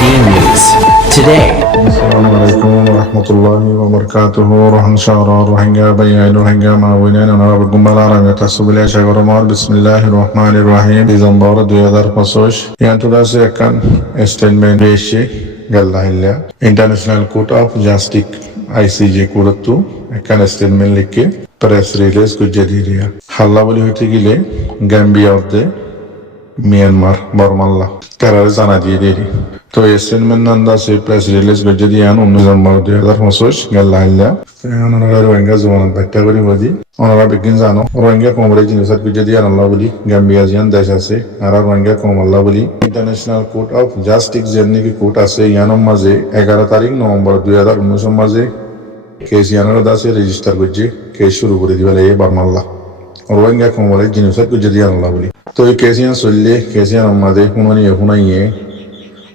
Being News today. Assalamu alaikum warahmatullahi wabarakatuh. Rohanshara Rohingya Bayai Rohingya Mawina Nara Gumbala Rangata Subila Shagoromar Bismillahirrahmanirrahim. December 2025 Yantudase akan statement Deshi Gallahilla International Court of Justice ICJ Kuratu akan statement লিখে press release গুজরিয়া হাল্লা বলি হইতে গেলে Gambia of the Myanmar Barmalla কারার জানা দিয়ে দেরি তো স্টেটমেন্ট নান্দা সে প্রেস রিলিজ করে দিয়ান 19 নভেম্বর 2025 গাল্লাইলা ওনারা রোহিঙ্গা জওয়ান বাচ্চা করি বদি ওনারা বিজ্ঞান জানো রোহিঙ্গা কমরে জিনিস আর করে দিয়ান আল্লাহ বলি গাম্বিয়া জিয়ান দেশ আছে আর রোহিঙ্গা কম আল্লাহ বলি ইন্টারন্যাশনাল কোর্ট অফ জাস্টিস যেমনি কি কোর্ট আছে ইয়ানোর মাঝে 11 তারিখ নভেম্বর 2019 মাঝে কেস ইয়ানোর দাসে রেজিস্টার করছে কেস শুরু করে দিবা লাগে বারমাল্লা রোহিঙ্গা কমরে জিনিস আর করে দিয়ান আল্লাহ বলি তো এই কেসিয়ান চললে কেসিয়ান আমাদের শুনানিয়ে শুনাইয়ে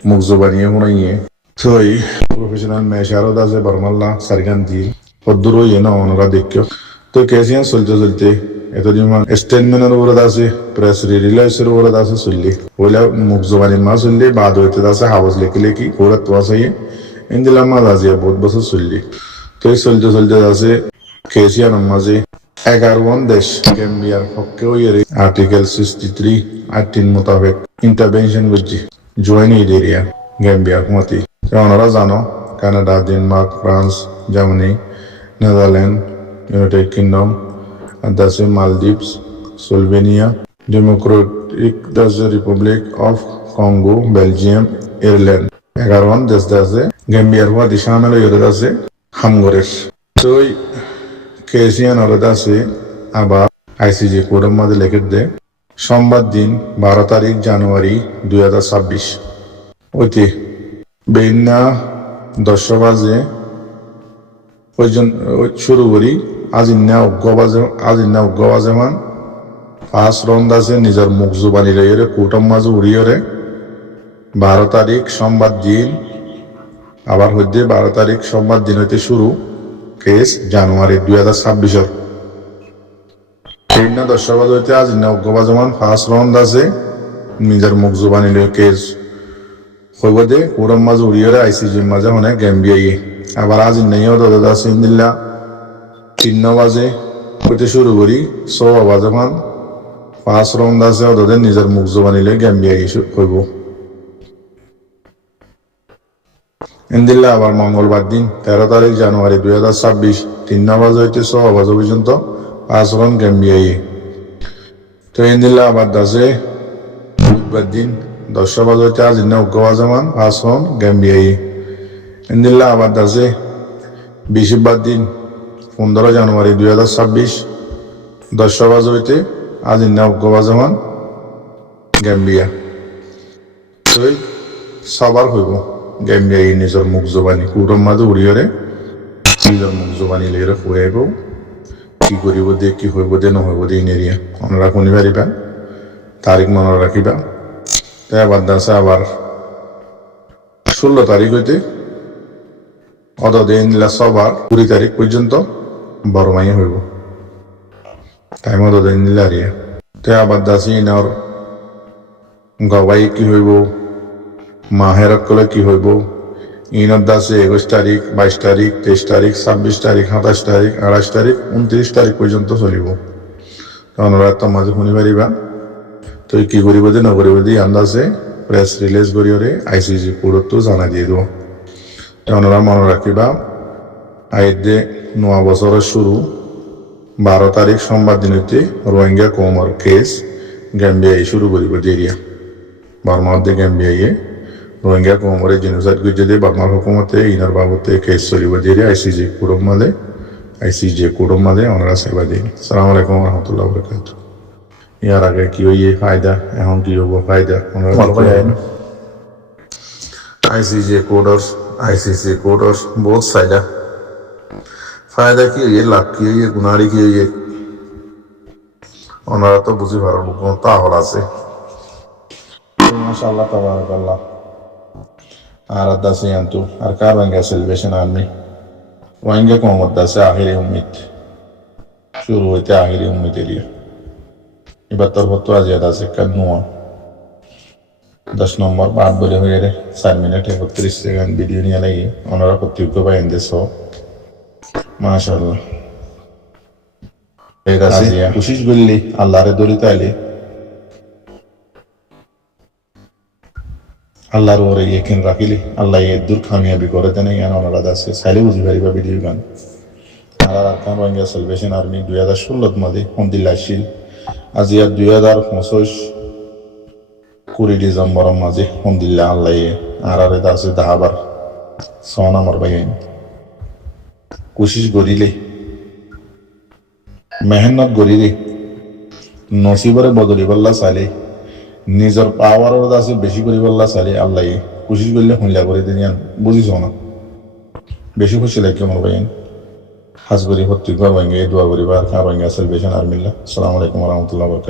মুখ জবানিয়ে শুনাইয়ে তো এই প্রফেশনাল মেশারত আছে বারমাল্লা সারগান দিয়ে হদ্দুরও ইয়ে না ওনারা দেখিও তো কেসিয়ান চলতে চলতে এতদিন স্টেটমেন্টের উপরে আছে প্রেস রিলিজের উপরে আছে চললে ওইলা মুখ জবানি মা চললে বাদ হইতে আছে হাওয়াজ লেখি লেখি ওরা তো আছে ইন্দিলাম মাঝ আছে বহুত বছর চললে তো এই চলতে চলতে আছে কেসিয়ান মাঝে 11 দেশ গাম্বিয়ার পক্ষেও এর আর্টিকেল 63 18 মোতাবেক ইন্টারভেনশন করছে জয়েন এই এরিয়া গাম্বিয়ার মতে ওনারা জানো Canada Denmark France Germany Netherland United kingdom দাসে মালদ্বীপস স্লোভেনিয়া ডেমোক্রেটিক দাসে Republic of Congo Belgium Ireland 11 দেশ আছে গাম্বিয়ার মধ্যে শামিল হয়ে আছে হামগরের তো কেসিয়ান আলাদা আছে আবার আইসিজে কোর্টের মধ্যে লিখে দেয় সোমবার দিন 12 তারিখ জানুয়ারি 2026 ওইতে বেইনা 10 বাজে পর্যন্ত শুরু করি আজিন্না উগ্গবাজে মান ফার্স্ট রাউন্ড আছে নিজের মুখ জুবানি লইরে কোর্টের মাঝে উড়িয়ে 12 তারিখ সোমবার দিন আবার হইতে 12 তারিখ সোমবার দিন হইতে শুরু কেস জানুয়ারি 2026 বেইনা 10 বাজে হইতে আজিন্না উগ্গবাজে মান ফার্স্ট রাউন্ড আছে নিজের মুখ জুবানি লই কেস হইব দে কোরম মাঝে উড়িয়ে আইসিজি মাঝে হনে গাম্বিয়াই আবার আজ নেইও দাদা আছে ইন্দিল্লা 3 বাজে হইতে শুরু করি 6 বাজে মান ফার্স্ট রাউন্ড আছে ওদের নিজের মুখ জবানি লই গাম্বিয়াই হইব ইন্দিল্লা আবার মঙ্গলবার দিন 13 তারিখ জানুয়ারি 2026 3 বাজে হইতে 6 বাজে পর্যন্ত ফার্স্ট রাউন্ড গাম্বিয়াই তো ইন্দিল্লা আবার দাসে বুধবার দিন 10 বাজে হইতে আজ ইন্না উগ্গবাজামান ফার্স্ট রাউন্ড গাম্বিয়াই ইন্দিল্লা আবার দাসে বৃহস্পতিবার দিন 15 জানুয়ারি 2026 10 বাজে হইতে আজ ইন্না উগ্গবাজামান গাম্বিয়া তো সবার হইব গাম্বিয়াই নিজের মুখ জবানি কুরম মাঝে উড়িয়ে নিজের মুখ জবানি লেগে ফুয়াইব কি করিব দে কি হইব দে নহইব দে ইনেরিয়া ওনারা শুনি পারিবা তারিখ মনে রাখিবা তাই আবার দাসে আবার 16 তারিখ হইতে অতদিন সবার 20 তারিখ পর্যন্ত বড়মাই হইব তাই অতদিন নিলারিয়া তাই আবার দাসি ইনার গবাই কি হইব মাহের কলে কি হইব ইনার দাসে 21 তারিখ 22 তারিখ 23 তারিখ 26 তারিখ 27 তারিখ 28 তারিখ 29 তারিখ পর্যন্ত চলিব ওনারা তো মাঝে শুনি পারিবা তো কি করিব দে নকরিব দি আন্দাজে প্রেস রিলিজ করিয়ে আইসিজি কোর্টত জানাই দিয়ে দেব ওনারা মনে রাখিবা আইদে নয়া বছরের শুরু 12 তারিখ সোমবার দিন হইতে রোহিঙ্গা কমর কেস গাম্বিয়াই শুরু করিব দেরিয়া বার্মার দে গাম্বিয়াই রোহিঙ্গা কমরে জেনোসাইড করে যদি বার্মার হুকুমতে ইনার বাবতে কেস চলিব দেরিয়া আইসিজি কোর্টর মাঝে ওনারা সেবা দিন আসসালামু আলাইকুম রহমতুল্লাহ বরকাত ইয়ার আগে কি হইয়ে ফায়দা এখন কি হবো ফায়দা আইসিজি কোর্টর বহুত ফায়দা কি হইয়ে লাভ কি হইয়ে গুনারি কি হইয়ে ওনারা তো বুঝি পারবো কোন তাহল আছে মাশাআল্লাহ তাবারাকাল্লাহ আর দাসে আনতু আর কার রোহিঙ্গা সেলিব্রেশন আননি রোহিঙ্গা কমত দাসে আখিরি উম্মিদ শুরু হইতে আখিরি উম্মিদ এরিয়া এবার তোর হতো আজ আছে কান্নুয়া 10 নম্বর পাঠ বলে হয়ে রে 4 মিনিট 31 সেকেন্ড ভিডিও নিয়ে লাগি ওনারা প্রত্যেক বাইন দেশ মাশাআল্লাহ এই রাশি কোশিশ করলি আল্লাহরে দরিত আইলি আল্লাহর ওরে ইকিন রাখিলি আল্লাহ এ দূর কামিয়াবি করে দেন জ্ঞান ওনারা দাসে সাইলে বুঝি পারিবা ভিডিও গান আর আরকান রোহিঙ্গা সালভেশন আর্মি 2016 মধ্যে আলহামদুলিল্লাহ শিল আজিয়া 2025 20 ডিসেম্বর মাঝে আলহামদুলিল্লাহ আল্লাহ আর দাসে দাহাবার সন আমার ভাই কোশিশ করিলে মেহনত করিলে নসিবরে বদলিবাল্লা চাইলে নিজের পাওয়ারের দাসে বেশি করিবাল্লা চাইলে আল্লাহ কোশিশ করলে হুঁলা করে দিন বুঝিস না বেশি খুশি লাগে আমার ভাই হাজ করি প্রত্যেকবার ভাঙ্গে দোয়া করিবার কার ভাঙ্গে সেলিব্রেশন আর মিল্লা আসসালামু আলাইকুম ওয়া রাহমাতুল্লাহি ওয়া বারাকাতুহু